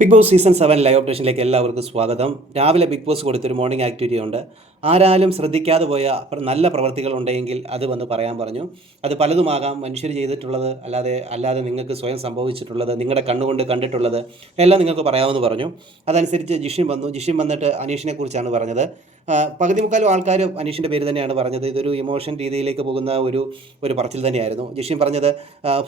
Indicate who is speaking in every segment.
Speaker 1: Big Boss season seven live ഓപ്പറേഷനിലേക്ക് എല്ലാവർക്കും സ്വാഗതം. രാവിലെ ബിഗ് ബോസ് കൊടുത്തൊരു മോർണിംഗ് ആക്ടിവിറ്റി ഉണ്ട്. ആരാലും ശ്രദ്ധിക്കാതെ പോയ നല്ല പ്രവർത്തികൾ ഉണ്ടെങ്കിൽ അത് വന്ന് പറയാൻ പറഞ്ഞു. അത് പലതുമാകാം. മനുഷ്യർ ചെയ്തിട്ടുള്ളത് അല്ലാതെ അല്ലാതെ നിങ്ങൾക്ക് സ്വയം സംഭവിച്ചിട്ടുള്ളത് നിങ്ങളുടെ കണ്ണുകൊണ്ട് കണ്ടിട്ടുള്ളത് എല്ലാം നിങ്ങൾക്ക് പറയാമെന്ന് പറഞ്ഞു. അതനുസരിച്ച് ജിഷിൻ വന്നു. ജിഷിൻ വന്നിട്ട് അനീഷിനെ കുറിച്ചാണ് പറഞ്ഞത്. പകുതി മുക്കാലും ആൾക്കാർ അനീഷിന്റെ പേര് തന്നെയാണ് പറഞ്ഞത്. ഇതൊരു ഇമോഷൻ രീതിയിലേക്ക് പോകുന്ന ഒരു ഒരു പറച്ചിൽ തന്നെയായിരുന്നു. ജിഷിൻ പറഞ്ഞത്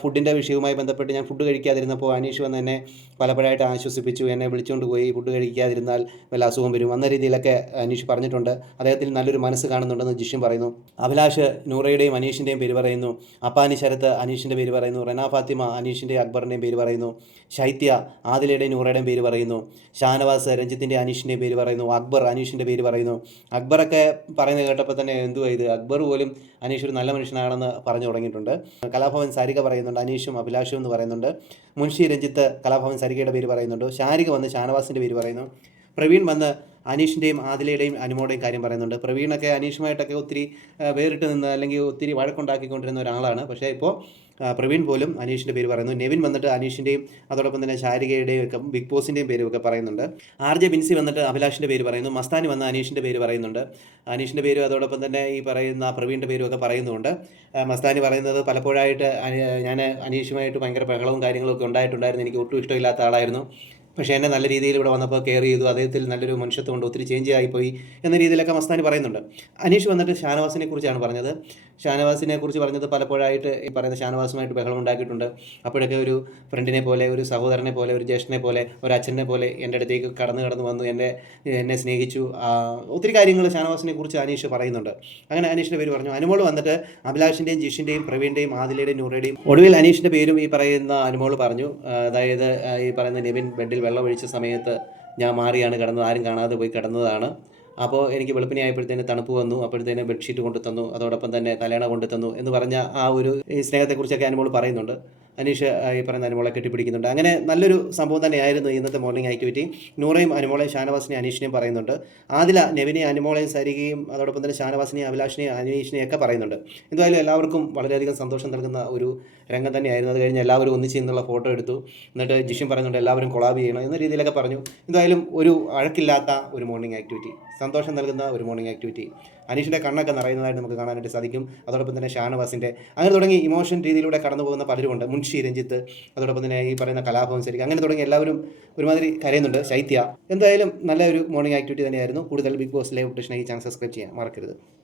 Speaker 1: ഫുഡിന്റെ വിഷയവുമായി ബന്ധപ്പെട്ട് ഞാൻ ഫുഡ് കഴിക്കാതിരുന്നപ്പോൾ അനീഷ് വന്ന് എന്നെ പലപ്പോഴായിട്ട് ആശ്വസിപ്പിച്ചു. എന്നെ വിളിച്ചുകൊണ്ട് പോയി ഫുഡ് കഴിക്കാതിരുന്നാൽ വല്ല അസുഖം വരും എന്ന രീതിയിലൊക്കെ അനീഷ് പറഞ്ഞിട്ടുണ്ട്. അദ്ദേഹത്തിൽ നല്ലൊരു മനസ്സ് കാണുന്നുണ്ടെന്ന് ജിഷിൻ പറയുന്നു. അഭിലാഷ് നൂറയുടെയും അനീഷിന്റെയും പേര് പറയുന്നു. അപ്പാനി ശരത്ത് അനീഷിന്റെ പേര് പറയുന്നു. റെന ഫാത്തിമ അനീഷിന്റെ അക്ബറിന്റെയും പേര് പറയുന്നു. ശൈത്യ ആദിലയുടെയും നൂറയുടെയും പേര് പറയുന്നു. ഷാനവാസ് രഞ്ജിത്തിന്റെ അനീഷിന്റെയും പേര് പറയുന്നു. അക്ബർ അനീഷിന്റെ പേര് പറയുന്നു. അക്ബറൊക്കെ പറയുന്നത് കേട്ടപ്പോൾ തന്നെ എന്തുവാ ഇത്? അക്ബർ പോലും അനീഷ് ഒരു നല്ല മനുഷ്യനാണെന്ന് പറഞ്ഞു തുടങ്ങിയിട്ടുണ്ട്. കലാഭവൻ സാരിക പറയുന്നുണ്ട് അനീഷും അഭിലാഷും എന്ന് പറയുന്നുണ്ട്. മുൻഷി രഞ്ജിത്ത് കലാഭവൻ സാരികയുടെ പേര് പറയുന്നുണ്ട്. ഷാരിക വന്ന് ഷാനവാസിന്റെ പേര് പറയുന്നു. പ്രവീൺ വന്ന് അനീഷിന്റെയും ആദിലയുടെയും അനുമോടെയും കാര്യം പറയുന്നുണ്ട്. പ്രവീണൊക്കെ അനീഷുമായിട്ടൊക്കെ ഒത്തിരി വേറിട്ട് നിന്ന് അല്ലെങ്കിൽ ഒത്തിരി വഴക്കുണ്ടാക്കിക്കൊണ്ടിരുന്ന ഒരാളാണ്. പക്ഷേ ഇപ്പോൾ പ്രവീൺ പോലും അനീഷിന്റെ പേര് പറയുന്നു. നെവിൻ വന്നിട്ട് അനീഷിന്റെയും അതോടൊപ്പം തന്നെ ശാരികയുടെയും ഒക്കെ ബിഗ് ബോസിന്റെയും പേരൊക്കെ പറയുന്നുണ്ട്. ആർ ജെ ബിൻസി വന്നിട്ട് അഭിലാഷിന്റെ പേര് പറയുന്നു. മസ്താനി വന്ന് അനീഷിന്റെ പേര് പറയുന്നുണ്ട്. അനീഷിന്റെ പേരും അതോടൊപ്പം തന്നെ ഈ പറയുന്ന പ്രവീണിന്റെ പേരും ഒക്കെ പറയുന്നുണ്ട് മസ്താനി പറയുന്നത് പലപ്പോഴായിട്ട് ഞാൻ അനീഷുമായിട്ട് ഭയങ്കര ബഹളവും കാര്യങ്ങളൊക്കെ ഉണ്ടായിട്ടുണ്ടായിരുന്നു. എനിക്ക് ഒട്ടും ഇഷ്ടമില്ലാത്ത ആളായിരുന്നു. പക്ഷേ എന്നെ നല്ല രീതിയിൽ ഇവിടെ വന്നപ്പോൾ കെയർ ചെയ്തു. അദ്ദേഹത്തിൽ നല്ലൊരു മനുഷ്യത്വം കൊണ്ട് ഒത്തിരി ചേഞ്ച് ആയിപ്പോയി എന്ന രീതിയിലൊക്കെ മസ്താനി പറയുന്നുണ്ട്. അനീഷ് വന്നിട്ട് ഷാനവാസിനെ കുറിച്ചാണ് പറഞ്ഞത്. ഷാനവാസിനെ കുറിച്ച് പറഞ്ഞത് പലപ്പോഴായിട്ട് ഈ പറയുന്ന ഷാനവാസുമായിട്ട് ബഹളം ഉണ്ടാക്കിയിട്ടുണ്ട്. അപ്പോഴൊക്കെ ഒരു ഫ്രണ്ടിനെ പോലെ ഒരു സഹോദരനെ പോലെ ഒരു ജ്യേഷ്ഠനെ പോലെ ഒരു അച്ഛനെ പോലെ എന്റെ അടുത്തേക്ക് കടന്നു കടന്നു വന്നു. എന്നെ എന്നെ സ്നേഹിച്ചു. ഒത്തിരി കാര്യങ്ങൾ ഷാനവാസിനെ കുറിച്ച് അനീഷ് പറയുന്നുണ്ട്. അങ്ങനെ അനീഷിന്റെ പേര് പറഞ്ഞു. അനുമോൾ വന്നിട്ട് അഭിലാഷിന്റെയും ജിഷിന്റെയും പ്രവീണിന്റെയും ആദിലയുടെയും നൂറയുടെയും ഒടുവിൽ അനീഷിന്റെ പേരും ഈ പറയുന്ന അനുമോൾ പറഞ്ഞു. അതായത് ഈ പറയുന്ന നിവിൻ ബെഡിൽ വെള്ളം ഒഴിച്ച സമയത്ത് ഞാൻ മാറിയാണ് കിടന്നത് ആരും കാണാതെ പോയി കിടന്നതാണ്. അപ്പോൾ എനിക്ക് വെളുപ്പിനെ ആയപ്പോഴത്തേന് തണുപ്പ് വന്നു അപ്പോഴത്തേന് ബെഡ്ഷീറ്റ് കൊണ്ടു തന്നു അതോടൊപ്പം തന്നെ തലേണ കൊണ്ടു തന്നു എന്ന് പറഞ്ഞ ആ ഒരു സ്നേഹത്തെക്കുറിച്ചൊക്കെ അനുമോൾ പറയുന്നുണ്ട്. അനീഷ് ഈ പറയുന്ന അനുമോളെ കെട്ടിപ്പിടിക്കുന്നുണ്ട്. അങ്ങനെ നല്ലൊരു സംഭവം തന്നെയായിരുന്നു ഇന്നത്തെ മോർണിംഗ് ആക്ടിവിറ്റി നൂറയും അനുമോളെ ഷാനവാസിനെയും അനീഷിനെയും പറയുന്നുണ്ട്. ആദില നെവിനെ അനുമോളെയും സരികയും അതോടൊപ്പം തന്നെ ഷാനവാസിനെയും അഭിലാഷിനെയും അനീഷിനെയും ഒക്കെ പറയുന്നുണ്ട്. എന്തായാലും എല്ലാവർക്കും വളരെയധികം സന്തോഷം നൽകുന്ന ഒരു രംഗം തന്നെയായിരുന്നു. അത് കഴിഞ്ഞ് എല്ലാവരും ഒന്നിച്ച് നിന്നുള്ള ഫോട്ടോ എടുത്തു. എന്നിട്ട് ജിഷിൻ പറയുന്നുണ്ട് എല്ലാവരും കൊളാബ് ചെയ്യണം എന്ന രീതിയിലൊക്കെ പറഞ്ഞു. എന്തായാലും ഒരു അഴക്കില്ലാത്ത ഒരു മോർണിംഗ് ആക്ടിവിറ്റി സന്തോഷം നൽകുന്ന ഒരു മോർണിംഗ് ആക്ടിവിറ്റി അനീഷിന്റെ കണ്ണൊക്കെ നിറയുന്നതായിട്ട് നമുക്ക് കാണാനായിട്ട് സാധിക്കും. അതോടൊപ്പം തന്നെ ഷാനവാസിന്റെ അങ്ങനെ തുടങ്ങി ഇമോഷൻ രീതിയിലൂടെ കടന്നു പോകുന്ന പലരുമുണ്ട്. മുൻഷി രഞ്ജിത്ത് അതോടൊപ്പം തന്നെ ഈ പറയുന്ന കലാഭവൻ ശരിക്കും അങ്ങനെ തുടങ്ങി എല്ലാവരും ഒരുമാതിരി കരയുന്നുണ്ട്. ശൈത്യ എന്തായാലും നല്ലൊരു മോർണിംഗ് ആക്ടിവിറ്റി തന്നെയായിരുന്നു. കൂടുതൽ ബിഗ് ബോസ് ലൈവ് ഓപ്പറേഷനായി ചാനൽ സബ്സ്ക്രൈബ് ചെയ്യാൻ മറക്കരുത്.